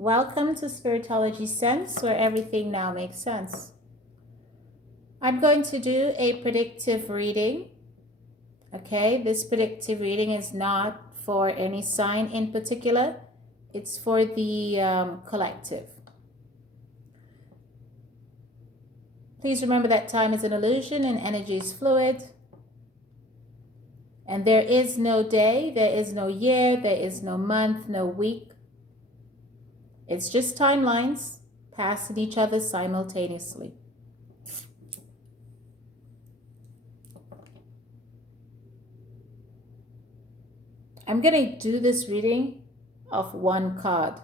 Welcome to Spiritology Sense, where everything now makes sense. I'm going to do a predictive reading. Okay, this predictive reading is not for any sign in particular. It's for the collective. Please remember that time is an illusion and energy is fluid. And there is no day, there is no year, there is no month, no week. It's just timelines passing each other simultaneously. I'm going to do this reading of one card.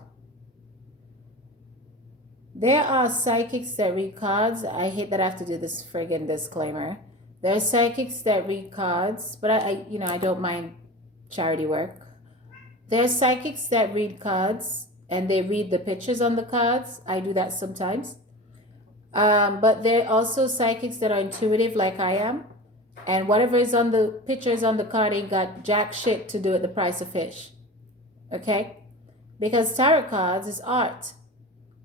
There are psychics that read cards. I hate that I have to do this friggin' disclaimer. There are psychics that read cards, but I don't mind charity work. There are psychics that read cards and they read the pictures on the cards. I do that sometimes. But there are also psychics that are intuitive like I am. And whatever is on the pictures on the card ain't got jack shit to do with the price of fish. Okay? Because tarot cards is art.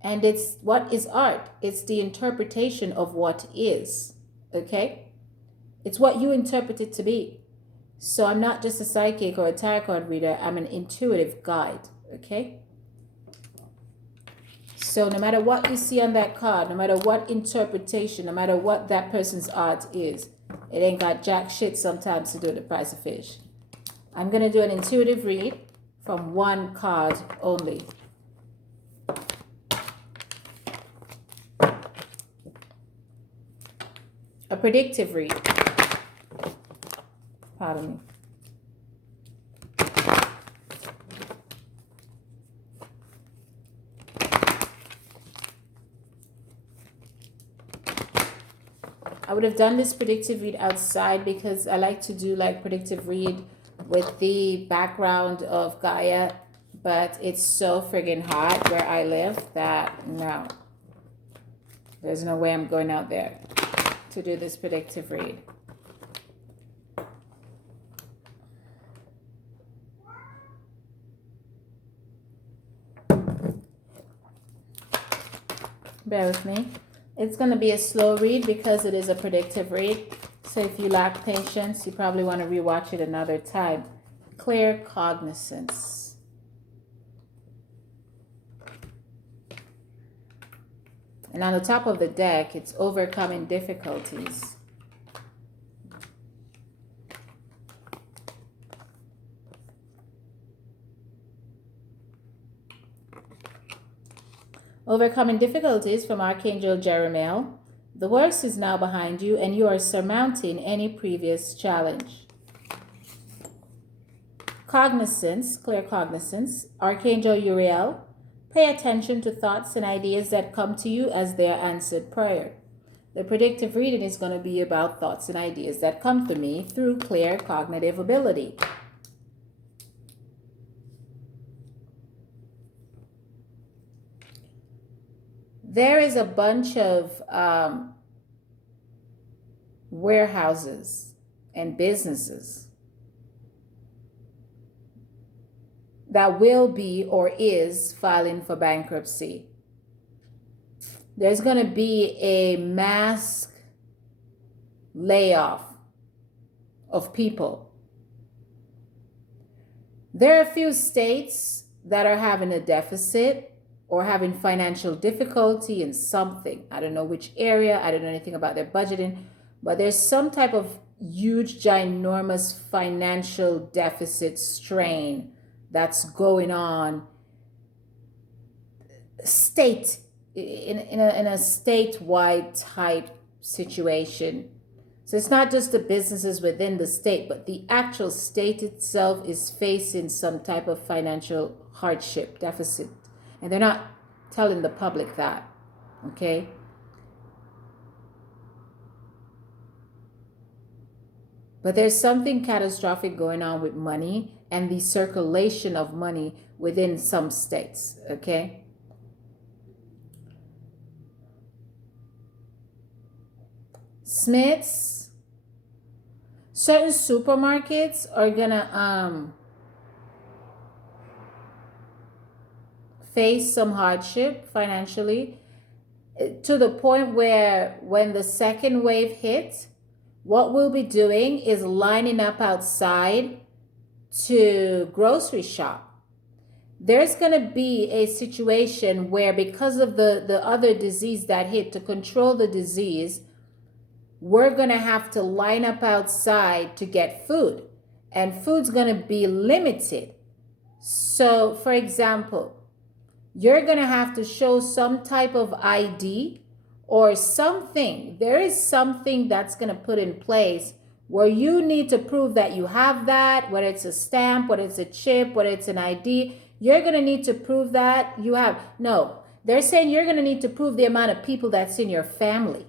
And it's what is art? It's the interpretation of what is. Okay? It's what you interpret it to be. So I'm not just a psychic or a tarot card reader. I'm an intuitive guide. Okay? So no matter what you see on that card, no matter what interpretation, no matter what that person's art is, it ain't got jack shit sometimes to do with the price of fish. I'm going to do an intuitive read from one card only. A predictive read. Pardon me. I would have done this predictive read outside because I like to do like predictive read with the background of Gaia, but it's so friggin' hot where I live that no, there's no way I'm going out there to do this predictive read. Bear with me. It's going to be a slow read because it is a predictive read. So if you lack patience, you probably want to rewatch it another time. Clear cognizance. And on the top of the deck, it's overcoming difficulties. Overcoming difficulties from Archangel Jeremiel. The worst is now behind you and you are surmounting any previous challenge. Cognizance, clear cognizance. Archangel Uriel. Pay attention to thoughts and ideas that come to you as they are answered prayer. The predictive reading is going to be about thoughts and ideas that come to me through clear cognitive ability. There is a bunch of warehouses and businesses that will be or is filing for bankruptcy. There's going to be a mass layoff of people. There are a few states that are having a deficit or having financial difficulty in something. I don't know which area. I don't know anything about their budgeting, but there's some type of huge, ginormous financial deficit strain that's going on in a statewide type situation. So it's not just the businesses within the state, but the actual state itself is facing some type of financial hardship, deficit. And they're not telling the public that, okay? But there's something catastrophic going on with money and the circulation of money within some states, okay? Smiths, certain supermarkets are gonna face some hardship financially, to the point where when the second wave hits, what we'll be doing is lining up outside to grocery shop. There's going to be a situation where, because of the other disease that hit, to control the disease, we're going to have to line up outside to get food, and food's going to be limited. So, for example, you're going to have to show some type of ID or something. There is something that's going to put in place where you need to prove that you have that, whether it's a stamp, whether it's a chip, whether it's an ID. You're going to need to prove that you have. No, they're saying you're going to need to prove the amount of people that's in your family.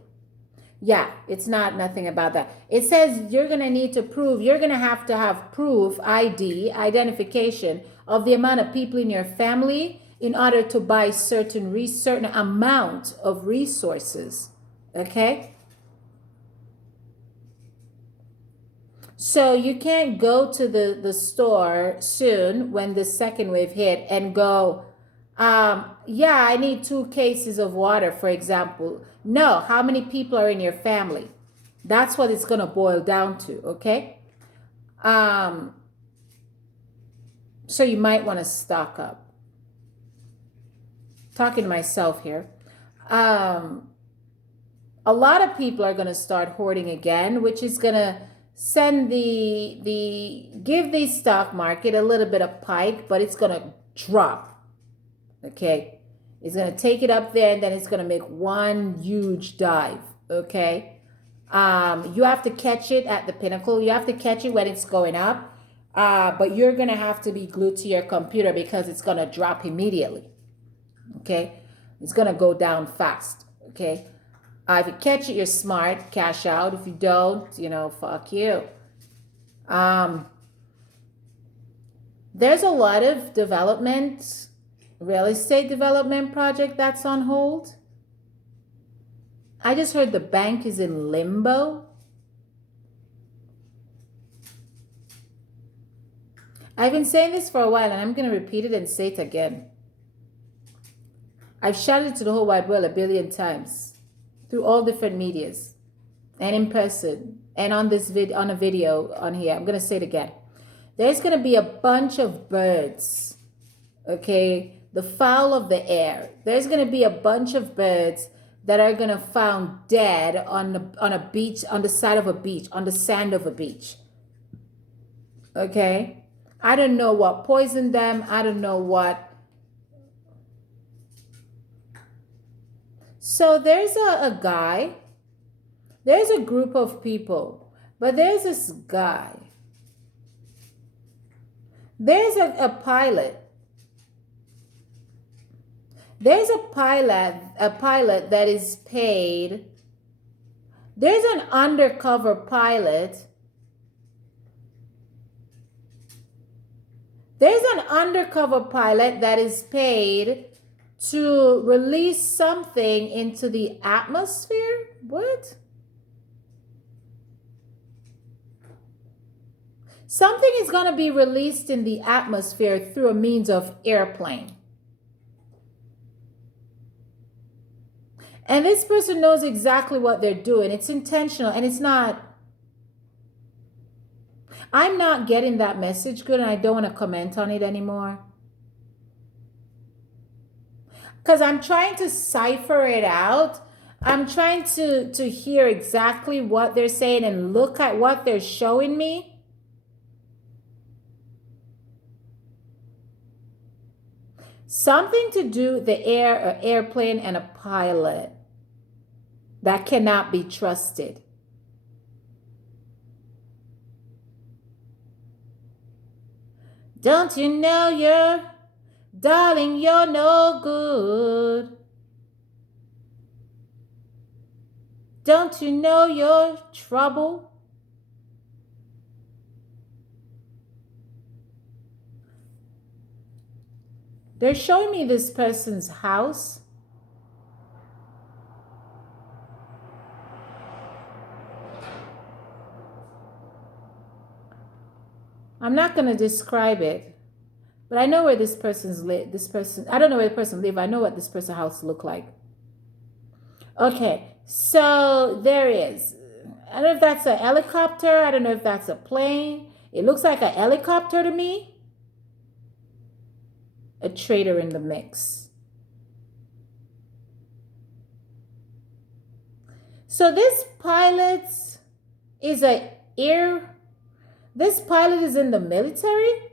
Yeah, it's not nothing about that. It says you're going to need to prove, you're going to have proof, ID, identification of the amount of people in your family in order to buy certain amount of resources. Okay? So you can't go to the store soon when the second wave hit and go, yeah, I need 2 cases of water, for example. No, how many people are in your family? That's what it's going to boil down to, okay? So you might want to stock up. Talking to myself here. A lot of people are going to start hoarding again, which is going to send give the stock market a little bit of pike, but it's going to drop. Okay, it's going to take it up there, and then it's going to make one huge dive. Okay, you have to catch it at the pinnacle. You have to catch it when it's going up, but you're going to have to be glued to your computer because it's going to drop immediately. Okay, it's going to go down fast. Okay, if you catch it, you're smart, cash out. If you don't, fuck you. There's a lot of development, real estate development project that's on hold. I just heard the bank is in limbo. I've been saying this for a while, and I'm going to repeat it and say it again. I've shouted it to the whole wide world 1 billion times through all different medias and in person and on a video on here. I'm going to say it again. There's going to be a bunch of birds, okay? The fowl of the air. There's going to be a bunch of birds that are going to found dead on a beach, on the side of a beach, on the sand of a beach. Okay? I don't know what poisoned them. I don't know what. So there's a guy. There's a group of people, but there's this guy. There's a pilot. There's a pilot that is paid. There's an undercover pilot. There's an undercover pilot that is paid to release something into the atmosphere. What? Something is going to be released in the atmosphere through a means of airplane. And this person knows exactly what they're doing. It's intentional, and it's not. I'm not getting that message good, and I don't want to comment on it anymore. Because I'm trying to cipher it out. I'm trying to hear exactly what they're saying and look at what they're showing me. Something to do with the airplane and a pilot that cannot be trusted. Don't you know darling, you're no good? Don't you know you're trouble? They're showing me this person's house. I'm not going to describe it. But I know where this person's live. This person, I don't know where the person live. I know what this person's house look like. Okay, so there is. I don't know if that's a helicopter. I don't know if that's a plane. It looks like a helicopter to me. A traitor in the mix. So this pilot is this pilot is in the military?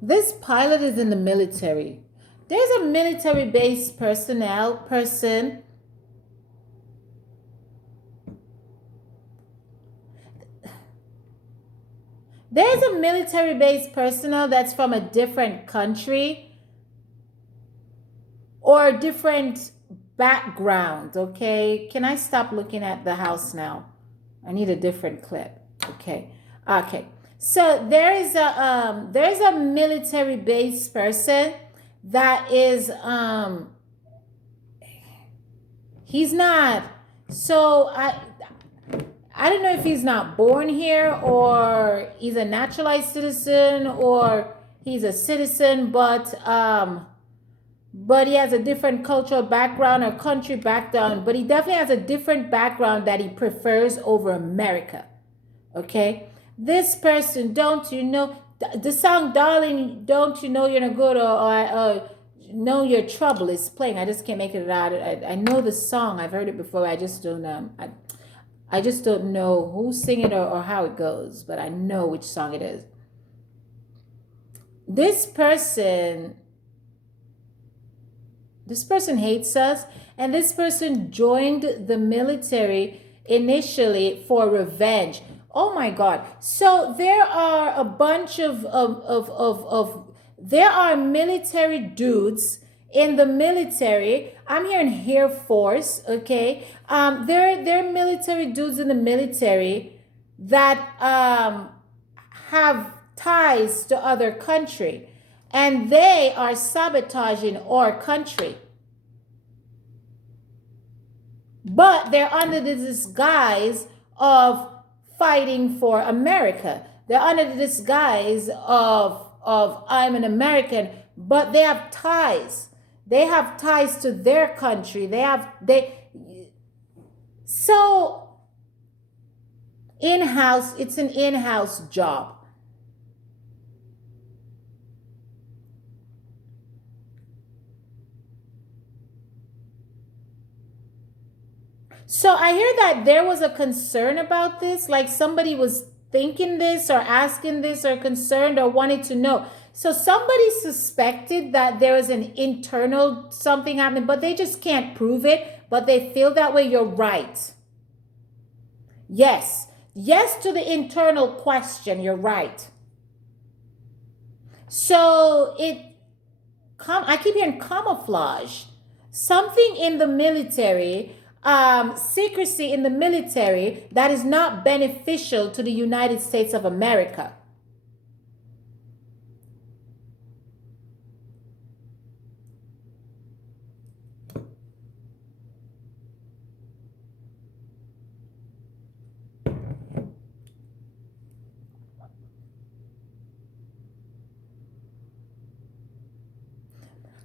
This pilot is in the military. There's a military base person. There's a military base personnel that's from a different country or a different background, okay? Can I stop looking at the house now? I need a different clip. Okay. Okay. So there's a military base person that is he's not, so I don't know if he's not born here or he's a naturalized citizen or he's a citizen, but he has a different cultural background or country background, but he definitely has a different background that he prefers over America. Okay? This person, don't you know the song "Darling"? Don't you know you're no good or know your trouble is playing? I just can't make it out. I know the song. I've heard it before. I just don't I just don't know who's singing it or how it goes, but I know which song it is. This person hates us, and this person joined the military initially for revenge. Oh my God. So there are a bunch there are military dudes in the military. I'm here in Air Force, okay? There are military dudes in the military that have ties to other country, and they are sabotaging our country. But they're under the disguise of fighting for America. They're under the disguise of I'm an American, but they have ties. They have ties to their country. So in-house, it's an in-house job. So I hear that there was a concern about this, like somebody was thinking this or asking this or concerned or wanted to know. So somebody suspected that there was an internal something happening, but they just can't prove it, but they feel that way. You're right. Yes. Yes to the internal question. You're right. So I keep hearing camouflage. Something in the military, secrecy in the military that is not beneficial to the United States of America.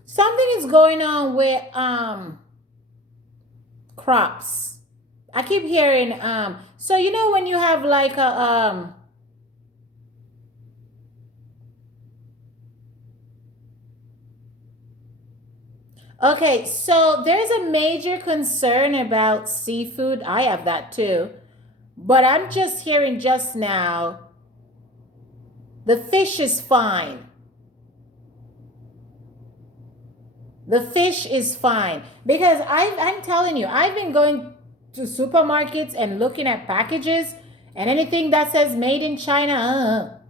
Something is going on with crops. I keep hearing so you know when you have like a okay, so there's a major concern about seafood. I have that too. But I'm just hearing just now the fish is fine. The fish is fine because I'm telling you, I've been going to supermarkets and looking at packages and anything that says made in China,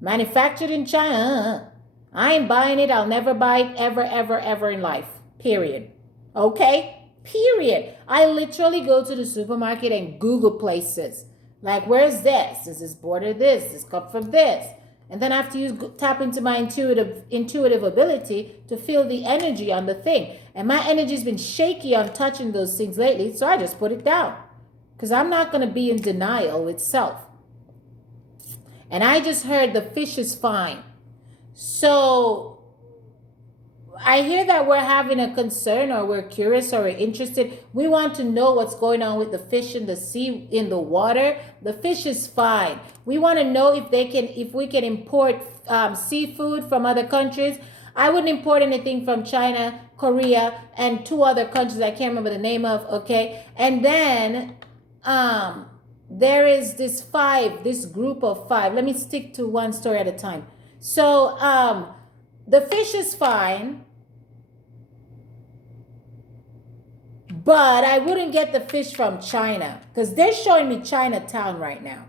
manufactured in China, I ain't buying it. I'll never buy it ever, ever, ever in life. Period. Okay? Period. I literally go to the supermarket and Google places. Like, where's this? Is this border this? This cup from this? And then I have to tap into my intuitive ability to feel the energy on the thing. And my energy's been shaky on touching those things lately, so I just put it down. Because I'm not going to be in denial with self. And I just heard the fish is fine. So I hear that we're having a concern, or we're curious, or we're interested. We want to know what's going on with the fish in the sea, in the water. The fish is fine. We want to know if we can import seafood from other countries. I wouldn't import anything from China, Korea, and 2 other countries I can't remember the name of. Okay, and then there is this group of 5. Let me stick to one story at a time. So the fish is fine. But I wouldn't get the fish from China, because they're showing me Chinatown right now.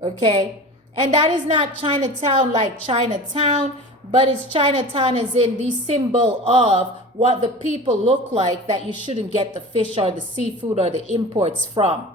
Okay? And that is not Chinatown like Chinatown, but it's Chinatown as in the symbol of what the people look like that you shouldn't get the fish or the seafood or the imports from.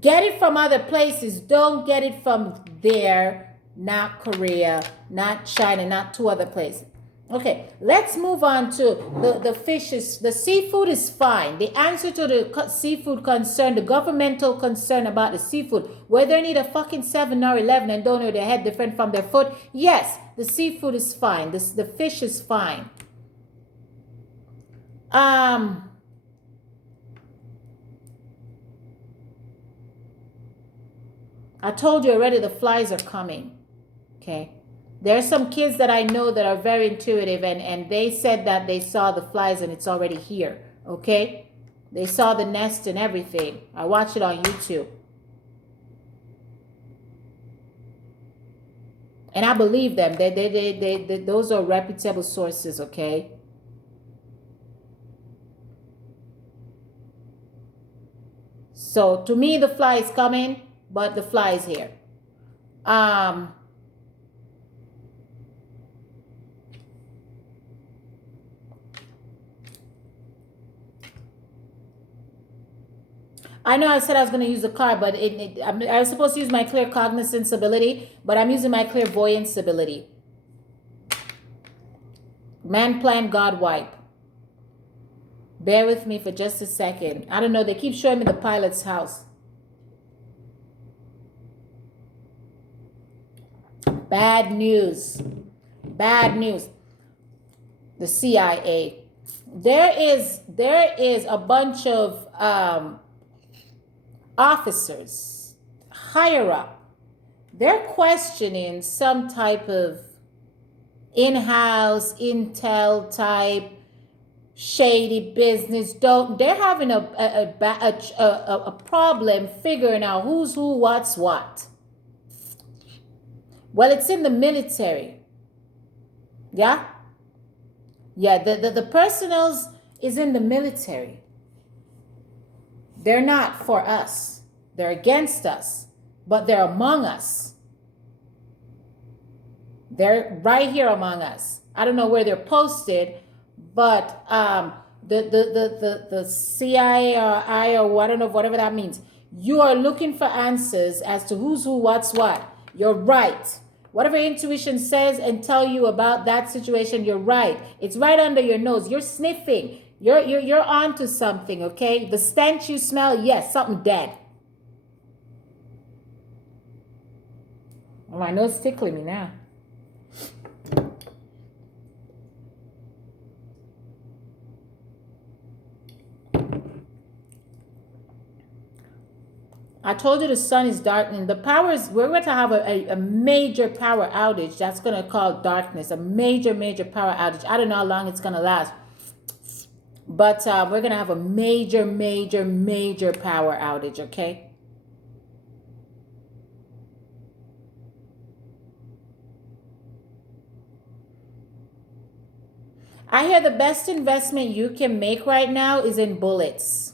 Get it from other places. Don't get it from there. Not Korea, not China, not 2 other places. Okay, let's move on to the fishes. The seafood is fine. The answer to the seafood concern, the governmental concern about the seafood, whether they need a fucking 7 or 11 and don't know their head different from their foot. Yes, the seafood is fine. The fish is fine. I told you already, the flies are coming. Okay. There are some kids that I know that are very intuitive, and they said that they saw the flies and it's already here. Okay? They saw the nest and everything. I watched it on YouTube. And I believe them. Those are reputable sources, okay? So to me, the fly is coming, but the fly is here. I know I said I was going to use the card, but I was supposed to use my clear cognizance ability, but I'm using my clairvoyance ability. Man, plan, God, wipe. Bear with me for just a second. I don't know. They keep showing me the pilot's house. Bad news. Bad news. The CIA. There is a bunch of officers higher up. They're questioning some type of in-house intel type shady business. They're having a problem figuring out who's who, what's what. Well, it's in the military. Yeah? Yeah, the personals is in the military. They're not for us. They're against us, but they're among us. They're right here among us. I don't know where they're posted, but the CIA or I or I don't know, whatever that means. You are looking for answers as to who's who, what's what. You're right. Whatever intuition says and tell you about that situation, you're right. It's right under your nose. You're sniffing. You're onto something, okay? The stench you smell, yes, something dead. Oh, my nose is tickling me now. I told you the sun is darkening. The power is, we're going to have a major power outage that's going to cause darkness. A major power outage. I don't know how long it's going to last. But we're going to have a major power outage, okay? I hear the best investment you can make right now is in bullets.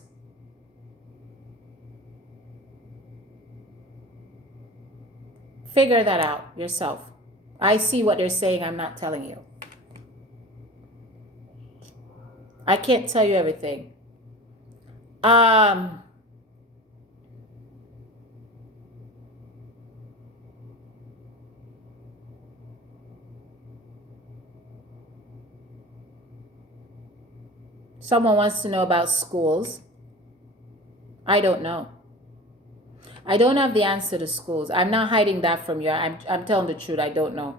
Figure that out yourself. I see what they're saying. I'm not telling you. I can't tell you everything. Someone wants to know about schools. I don't know. I don't have the answer to schools. I'm not hiding that from you. I'm telling the truth. I don't know.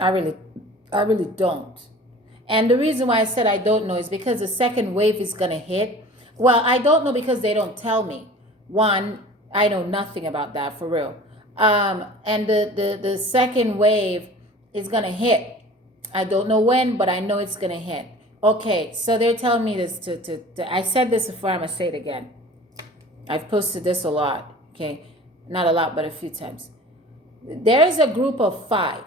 I really don't. And the reason why I said I don't know is because the second wave is gonna hit. Well, I don't know because they don't tell me. One, I know nothing about that for real. And the second wave is gonna hit. I don't know when, but I know it's gonna hit. Okay, so they're telling me this I said this before, I'm gonna say it again. I've posted this a lot, okay? Not a lot, but a few times. There's a group of five.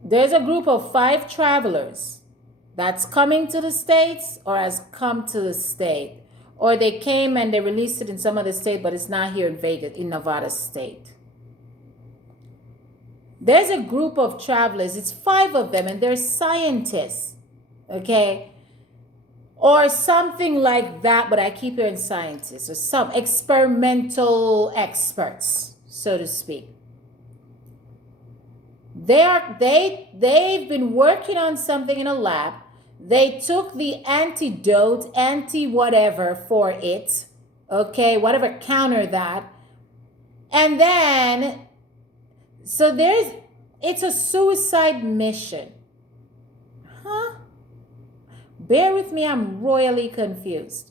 There's a group of 5 travelers that's coming to the States or has come to the state. Or they came and they released it in some other state, but it's not here in Vegas, in Nevada State. There's a group of travelers, it's 5 of them, and they're scientists, okay? Or something like that, but I keep hearing scientists, or some experimental experts, so to speak. They've been working on something in a lab. They took the antidote, anti-whatever for it, okay, whatever counter that. And then, so it's a suicide mission. Huh? Bear with me, I'm royally confused.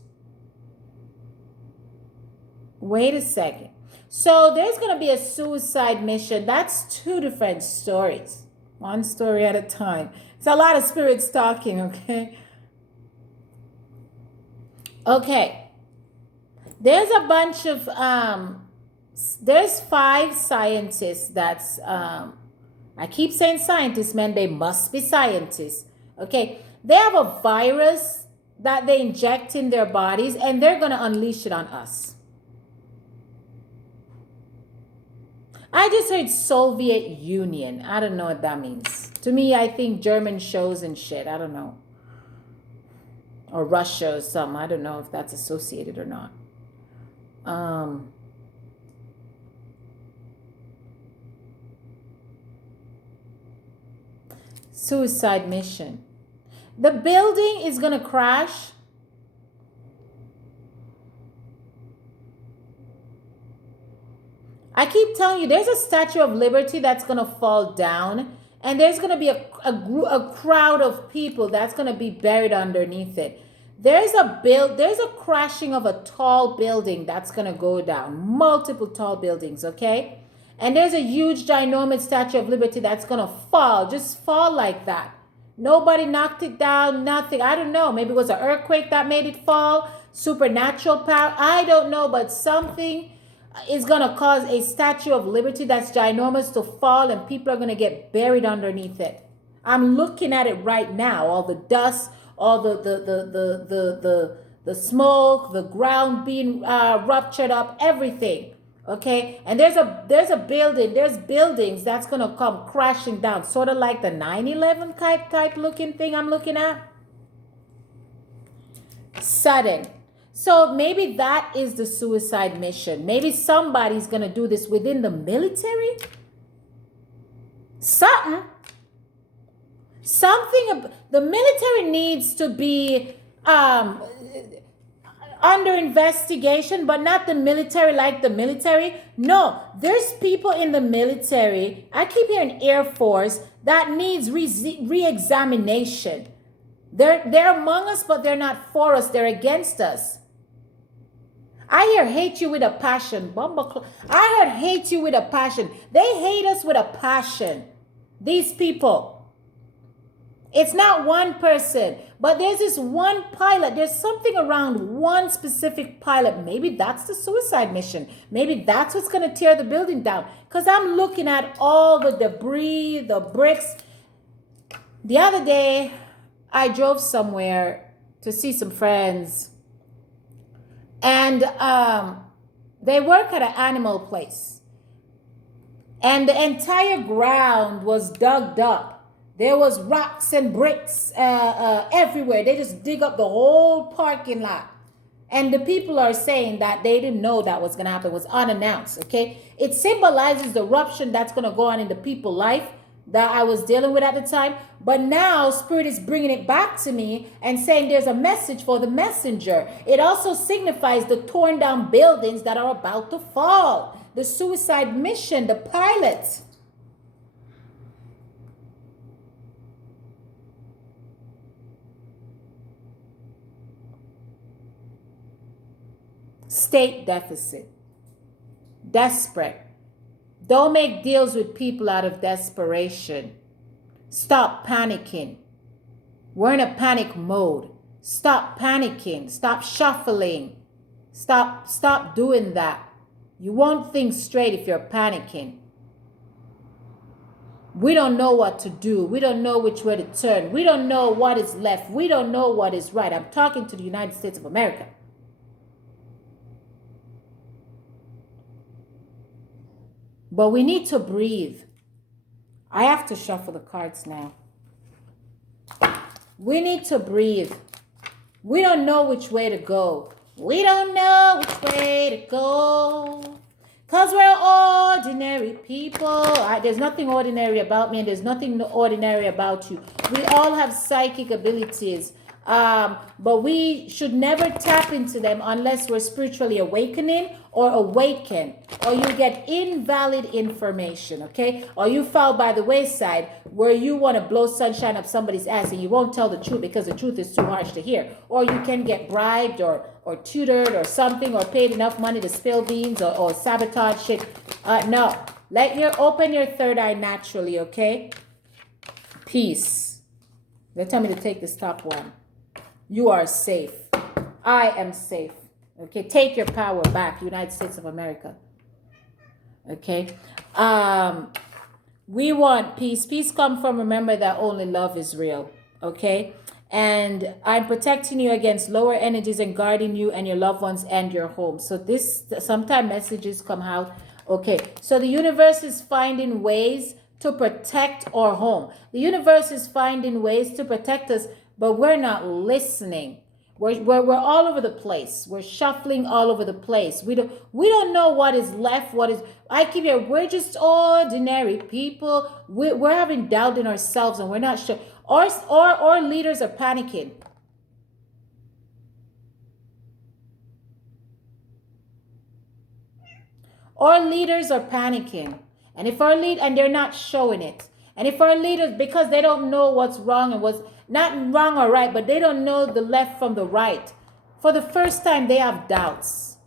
Wait a second. So there's going to be a suicide mission. That's 2 different stories. One story at a time. It's a lot of spirits talking, okay? Okay. There's a bunch of, there's 5 scientists that's, I keep saying scientists, man, they must be scientists, okay? They have a virus that they inject in their bodies and they're going to unleash it on us. I just heard Soviet Union. I don't know what that means. To me, I think German shows and shit. I don't know. Or Russia or something. I don't know if that's associated or not. Suicide mission. The building is going to crash. I keep telling you, there's a Statue of Liberty that's going to fall down, and there's going to be a crowd of people that's going to be buried underneath it. There's a crashing of a tall building that's going to go down, multiple tall buildings, okay? And there's a huge, ginormous Statue of Liberty that's going to fall, just fall like that. Nobody knocked it down, nothing. I don't know. Maybe it was an earthquake that made it fall, supernatural power. I don't know, but something is going to cause a Statue of Liberty that's ginormous to fall, and people are going to get buried underneath it. I'm looking at it right now. All the dust, all the smoke, the ground being ruptured up, everything. Okay, and there's a building, there's buildings that's going to come crashing down, sort of like the 9/11 type looking thing I'm looking at. Sudden. So maybe that is the suicide mission. Maybe somebody's going to do this within the military. Something. The military needs to be under investigation, but not the military like the military. No, there's people in the military. I keep hearing Air Force that needs re-examination. They're among us, but they're not for us. They're against us. I hear hate you with a passion. I heard hate you with a passion. They hate us with a passion. These people. It's not one person, but there's this one pilot. There's something around one specific pilot. Maybe that's the suicide mission. Maybe that's what's going to tear the building down. Because I'm looking at all the debris, the bricks. The other day, I drove somewhere to see some friends. And they work at an animal place. And the entire ground was dug up. There was rocks and bricks everywhere. They just dig up the whole parking lot. And the people are saying that they didn't know that was going to happen. It was unannounced. Okay. It symbolizes the rupture that's going to go on in the people life that I was dealing with at the time. But now Spirit is bringing it back to me and saying there's a message for the messenger. It also signifies the torn down buildings that are about to fall. The suicide mission, the pilot. State deficit. Desperate. Don't make deals with people out of desperation. Stop panicking. We're in a panic mode. Stop panicking. Stop shuffling. Stop doing that. You won't think straight if you're panicking. We don't know what to do. We don't know which way to turn. We don't know what is left. We don't know what is right. I'm talking to the United States of America. But we need to breathe. I have to shuffle the cards now. We need to breathe. We don't know which way to go. We don't know which way to go. Because we're ordinary people. There's nothing ordinary about me, and there's nothing ordinary about you. We all have psychic abilities. But we should never tap into them unless we're spiritually awakening or awakened, or you get invalid information, okay? Or you fall by the wayside where you want to blow sunshine up somebody's ass and you won't tell the truth because the truth is too harsh to hear. Or you can get bribed or tutored or something, or paid enough money to spill beans or sabotage shit. No, open your third eye naturally, okay? Peace. They tell me to take this top one. You are safe. I am safe. Okay, take your power back, United States of America. Okay. We want peace. Peace comes from, remember that only love is real. Okay. And I'm protecting you against lower energies and guarding you and your loved ones and your home. So sometimes messages come out. Okay. So the universe is finding ways to protect our home. The universe is finding ways to protect us, but we're not listening. We're all over the place. We're shuffling all over the place. We don't know what is left. We're just ordinary people. We're having doubt in ourselves, and we're not sure. Our leaders are panicking. Our leaders are panicking. And and they're not showing it. And if our leaders, because they don't know what's wrong and what's not wrong or right, but they don't know the left from the right. For the first time, they have doubts.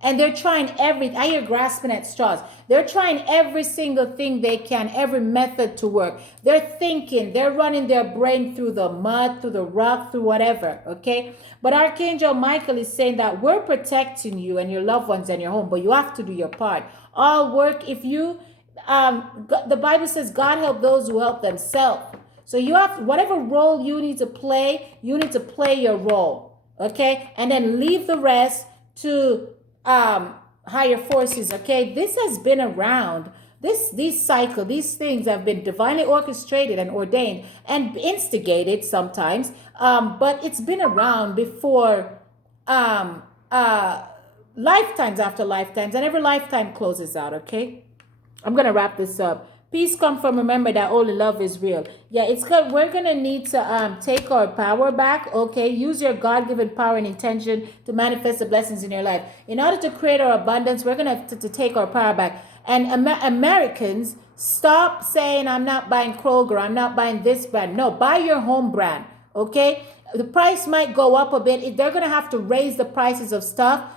And they're trying I hear grasping at straws. They're trying every single thing they can, every method to work. They're thinking, they're running their brain through the mud, through the rock, through whatever, okay? But Archangel Michael is saying that we're protecting you and your loved ones and your home, but you have to do your part. All work, the Bible says God help those who help themselves. So you have, whatever role you need to play your role, okay? And then leave the rest to higher forces, okay? This has been around. These things have been divinely orchestrated and ordained and instigated sometimes, but it's been around before lifetimes after lifetimes, and every lifetime closes out, okay? I'm going to wrap this up. Peace come from, remember that only love is real. Yeah, it's good. We're going to need to take our power back, okay? Use your God-given power and intention to manifest the blessings in your life. In order to create our abundance, we're going to have to take our power back. And Americans, stop saying, I'm not buying Kroger, I'm not buying this brand. No, buy your home brand, okay? The price might go up a bit. They're going to have to raise the prices of stuff.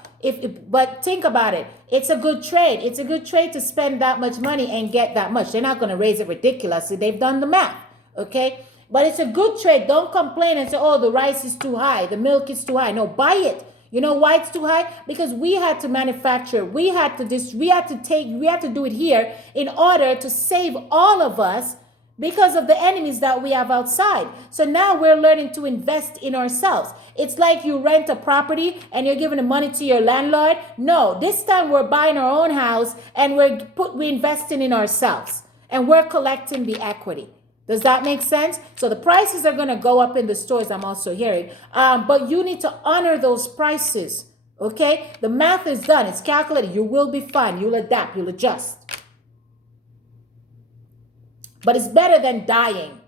But think about it. It's a good trade. It's a good trade to spend that much money and get that much. They're not going to raise it ridiculously. They've done the math, okay? But it's a good trade. Don't complain and say, oh, the rice is too high. The milk is too high. No, buy it. You know why it's too high? Because we had to manufacture. We had to do it here in order to save all of us because of the enemies that we have outside. So now we're learning to invest in ourselves. It's like you rent a property and you're giving the money to your landlord. No, this time we're buying our own house and we're investing in ourselves and we're collecting the equity. Does that make sense? So the prices are going to go up in the stores, I'm also hearing. But you need to honor those prices. Okay? The math is done. It's calculated. You will be fine. You'll adapt. You'll adjust. But it's better than dying.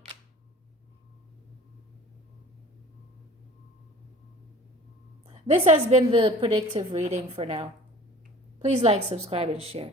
This has been the predictive reading for now. Please like, subscribe, and share.